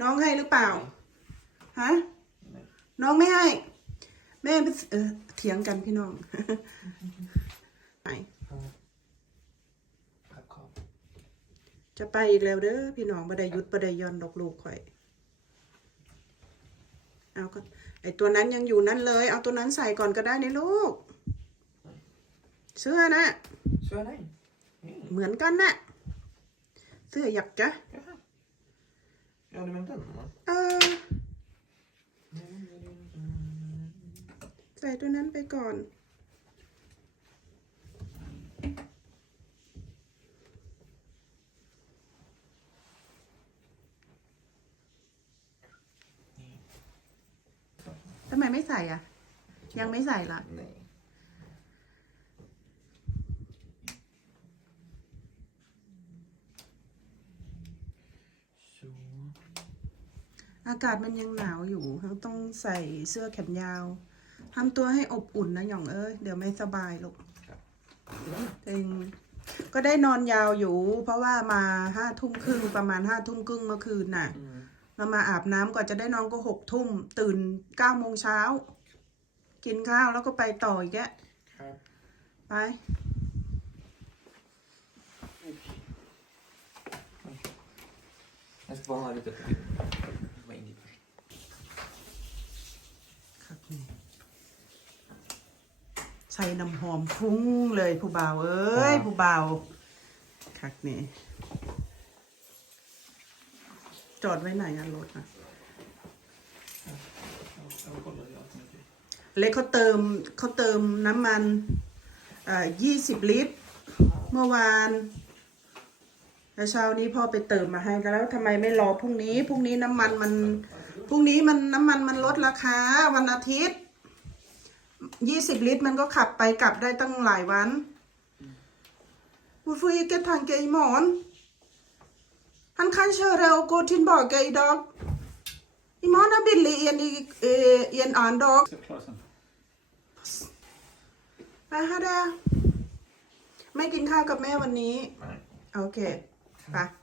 น้องให้หรือเปล่า ฮะ น้องไม่ให้ แม่ไม่เออเถียงกันพี่น้องไหนผักขอบจะไปอีกแล้วเด้อพี่น้องบัไดหยุดบัไดย่อนดอกลูกข่อย เอาก็ไอตัวนั้นยังอยู่นั่นเลย เอาตัวนั้นใส่ก่อนก็ได้นี่ลูก เสื้อนะเสื้อไหนนี่เหมือนกันนะเสื้ออยากจะ jaha ja det med den va เออใส่ตัวนั้นไปก่อน ทำไมไม่ใส่อะ ยังไม่ใส่ละ nej อากาศมันยังหนาวอยู่เราต้องใส่เสื้อแขนยาวทำตัวให้อบอุ่นนะหย่องเอ้ยเดี๋ยวไม่สบายลูกเองก็ได้นอนยาวอยู่ เพราะว่ามาห้าทุ่มครึ่งประมาณห้าทุ่มครึ่งเมื่อคืนน่ะ mm. เรามาอาบน้ำก่อนจะได้นอนก็หกทุ่มตื่นเก้าโมงเช้า กินข้าวแล้วก็ไปต่ออีกแกครับไป jag ska bara ha lite vad in dit ครับนี่ใส่น้ำหอมฟุ้งเลยผู้บ่าวเอ้ยว้าวผู้บ่าวคักนี่ จอดไว้ไหนอะรถอะ jag kollar det alternativet เล็กเขาเติมเขาเติมน้ำมันเอ่อยี่สิบลิตร เมื่อวาน แล้วเช้านี้พ่อไปเติมมาให้กันแล้วทำไมไม่รอพรุ่งนี้พรุ่งนี้น้ำมันมันพรุ่งนี้มันน้ำมันมันลดราคาวันอาทิตย์ยี่สิบลิตรมันก็ขับไปกลับได้ตั้งหลายวันวูฟุยเกทันเกยหมอนฮันคันเชอเรลโกทินบอกเกยดอกอีหมอนอะบิลลีเอียนอีเอเอียนอ่านดอกไปฮะเดาไม่กินข้าวกับแม่วันนี้ โอเค ไป